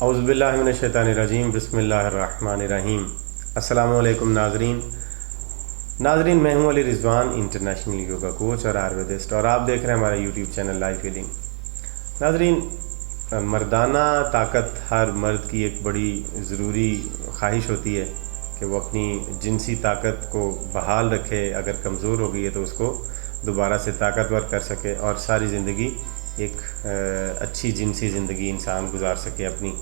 اعوذ باللہ من الشیطان الرجیم، بسم اللہ الرحمن الرحیم۔ السلام علیکم ناظرین، میں ہوں علی رضوان، انٹرنیشنل یوگا کوچ اور آیورویدسٹ، اور آپ دیکھ رہے ہیں ہمارا یوٹیوب چینل لائف ہیلنگ۔ ناظرین، مردانہ طاقت ہر مرد کی ایک بڑی ضروری خواہش ہوتی ہے کہ وہ اپنی جنسی طاقت کو بحال رکھے۔ اگر کمزور ہو گئی ہے تو اس کو دوبارہ سے طاقتور کر سکے اور ساری زندگی ایک اچھی جنسی زندگی انسان گزار سکے، اپنی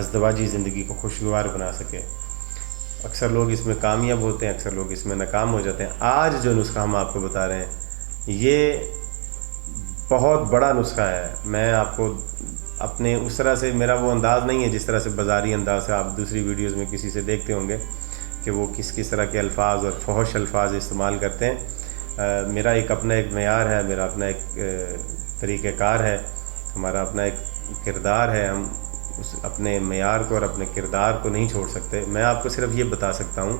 ازدواجی زندگی کو خوشگوار بنا سکے۔ اکثر لوگ اس میں کامیاب ہوتے ہیں، اکثر لوگ اس میں ناکام ہو جاتے ہیں۔ آج جو نسخہ ہم آپ کو بتا رہے ہیں یہ بہت بڑا نسخہ ہے۔ میں آپ کو اپنے اس طرح سے، میرا وہ انداز نہیں ہے جس طرح سے بازاری انداز سے آپ دوسری ویڈیوز میں کسی سے دیکھتے ہوں گے کہ وہ کس طرح کے الفاظ اور فحش الفاظ استعمال کرتے ہیں۔ میرا اپنا ایک معیار ہے، میرا اپنا ایک طریقہ کار ہے، ہمارا اپنا ایک کردار ہے۔ ہم اس اپنے معیار کو اور اپنے کردار کو نہیں چھوڑ سکتے۔ میں آپ کو صرف یہ بتا سکتا ہوں،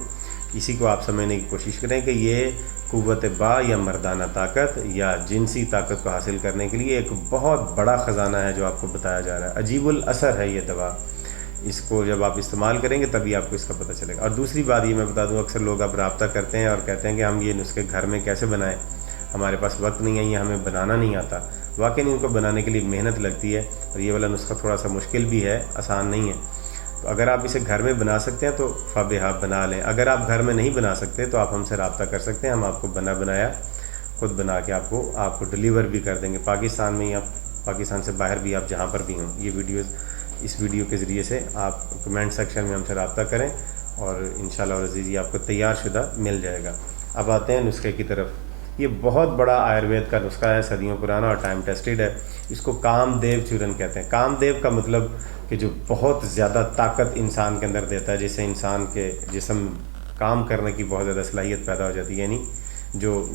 اسی کو آپ سمجھنے کی کوشش کریں کہ یہ قوت با یا مردانہ طاقت یا جنسی طاقت کو حاصل کرنے کے لیے ایک بہت بڑا خزانہ ہے جو آپ کو بتایا جا رہا ہے۔ عجیب الاثر ہے یہ دوا، اس کو جب آپ استعمال کریں گے تبھی آپ کو اس کا پتہ چلے گا۔ اور دوسری بات یہ میں بتا دوں، اکثر لوگ اب رابطہ کرتے ہیں اور کہتے ہیں کہ ہم یہ نسخے گھر میں کیسے بنائیں، ہمارے پاس وقت نہیں ہے یا ہمیں بنانا نہیں آتا۔ واقعی ان کو بنانے کے لیے محنت لگتی ہے اور یہ والا نسخہ تھوڑا سا مشکل بھی ہے، آسان نہیں ہے۔ تو اگر آپ اسے گھر میں بنا سکتے ہیں تو فبہا بنا لیں۔ اگر آپ گھر میں نہیں بنا سکتے تو آپ ہم سے رابطہ کر سکتے ہیں، ہم آپ کو بنایا خود بنا کے آپ کو ڈلیور بھی کر دیں گے، پاکستان میں یا پاکستان سے باہر بھی، آپ جہاں پر بھی ہوں۔ اس ویڈیو کے ذریعے سے آپ کمنٹ سیکشن میں ہم سے رابطہ کریں اور انشاءاللہ العزیز یہ آپ کو تیار شدہ مل جائے گا۔ اب آتے ہیں نسخے کی طرف۔ یہ بہت بڑا آیوروید کا نسخہ ہے، صدیوں پرانا اور ٹائم ٹیسٹڈ ہے۔ اس کو کام دیو چورن کہتے ہیں۔ کام دیو کا مطلب کہ جو بہت زیادہ طاقت انسان کے اندر دیتا ہے، جس سے انسان کے جسم کام کرنے کی بہت زیادہ صلاحیت پیدا ہو جاتی ہے، یعنی جو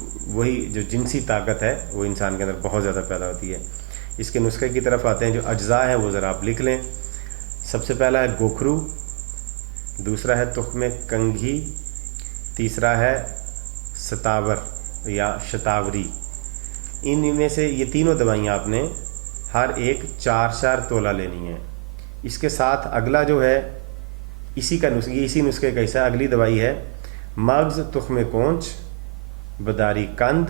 جنسی طاقت ہے وہ انسان کے اندر بہت زیادہ پیدا ہوتی ہے۔ اس کے نسخے کی طرف آتے ہیں۔ جو اجزاء ہیں وہ ذرا آپ لکھ لیں۔ سب سے پہلا ہے گوکھرو، دوسرا ہے تخم کنگھی، تیسرا ہے ستاور یا شتاوری۔ ان میں سے یہ تینوں دوائیاں آپ نے ہر ایک 4 تولہ لینی ہیں۔ اس کے ساتھ اگلا جو ہے اسی نسخے کا حصہ اگلی دوائی ہے مغز، تخم کونچ، بداری کند۔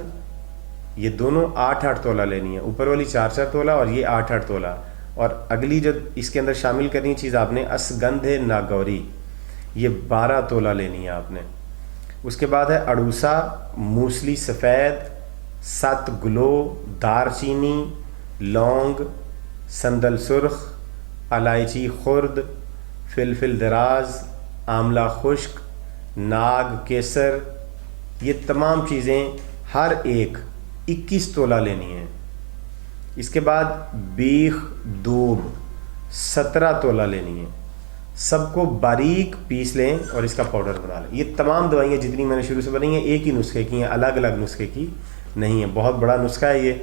یہ دونوں 8 تولہ لینی ہے، اوپر والی 4 تولہ اور یہ 8 تولہ۔ اور اگلی جو اس کے اندر شامل کرنی چیز آپ نے اسگندھ ناگوری، یہ 12 تولہ لینی ہے آپ نے۔ اس کے بعد ہے اڑوسا، موسلی سفید، 7 گلو، دار چینی، لونگ، سندل سرخ، الائچی خرد، فلفل دراز، آملہ خشک، ناگ کیسر۔ یہ تمام چیزیں ہر ایک 21 تولہ لینی ہیں۔ اس کے بعد بیخ دوب 17 تولہ لینی ہے۔ سب کو باریک پیس لیں اور اس کا پاؤڈر بنا لیں۔ یہ تمام دوائیاں جتنی میں نے شروع سے بنائی ہیں ایک ہی نسخے کی ہیں، الگ الگ نسخے کی نہیں ہیں۔ بہت بڑا نسخہ ہے یہ،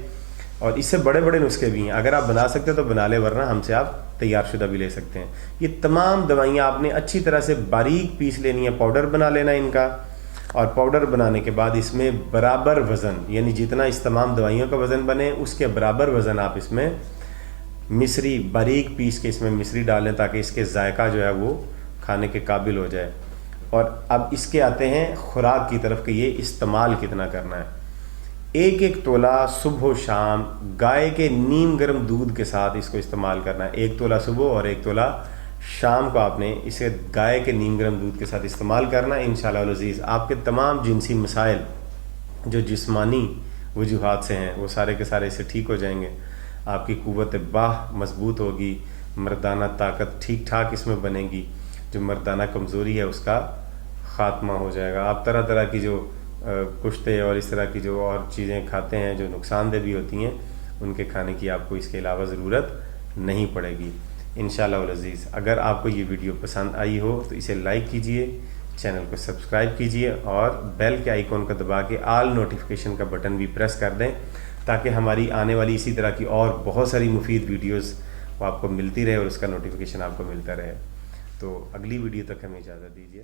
اور اس سے بڑے بڑے نسخے بھی ہیں۔ اگر آپ بنا سکتے تو بنا لیں، ورنہ ہم سے آپ تیار شدہ بھی لے سکتے ہیں۔ یہ تمام دوائیاں آپ نے اچھی طرح سے باریک پیس لینی ہے، پاؤڈر بنا لینا ان کا۔ اور پاؤڈر بنانے کے بعد اس میں برابر وزن، یعنی جتنا اس تمام دوائیوں کا وزن بنے اس کے برابر وزن آپ اس میں مصری باریک پیس کے اس میں مصری ڈالیں، تاکہ اس کے ذائقہ جو ہے وہ کھانے کے قابل ہو جائے۔ اور اب اس کے آتے ہیں خوراک کی طرف کہ یہ استعمال کتنا کرنا ہے۔ 1 تولہ صبح و شام گائے کے نیم گرم دودھ کے ساتھ اس کو استعمال کرنا ہے۔ 1 تولہ صبح اور 1 تولہ شام کو آپ نے اسے گائے کے نیم گرم دودھ کے ساتھ استعمال کرنا ہے۔ انشاءاللہ العزیز آپ کے تمام جنسی مسائل جو جسمانی وجوہات سے ہیں وہ سارے کے سارے اس سے ٹھیک ہو جائیں گے۔ آپ کی قوت باہ مضبوط ہوگی، مردانہ طاقت ٹھیک ٹھاک اس میں بنے گی، جو مردانہ کمزوری ہے اس کا خاتمہ ہو جائے گا۔ آپ طرح طرح کی جو کشتے اور اس طرح کی جو اور چیزیں کھاتے ہیں جو نقصان دہ بھی ہوتی ہیں، ان کے کھانے کی آپ کو اس کے علاوہ ضرورت نہیں پڑے گی انشاءاللہ العزیز۔ اگر آپ کو یہ ویڈیو پسند آئی ہو تو اسے لائک کیجئے، چینل کو سبسکرائب کیجئے اور بیل کے آئیکن کو دبا کے آل نوٹیفیکیشن کا بٹن بھی پریس کر دیں، تاکہ ہماری آنے والی اسی طرح کی اور بہت ساری مفید ویڈیوز وہ آپ کو ملتی رہے اور اس کا نوٹیفیکیشن آپ کو ملتا رہے۔ تو اگلی ویڈیو تک ہمیں اجازت دیجیے۔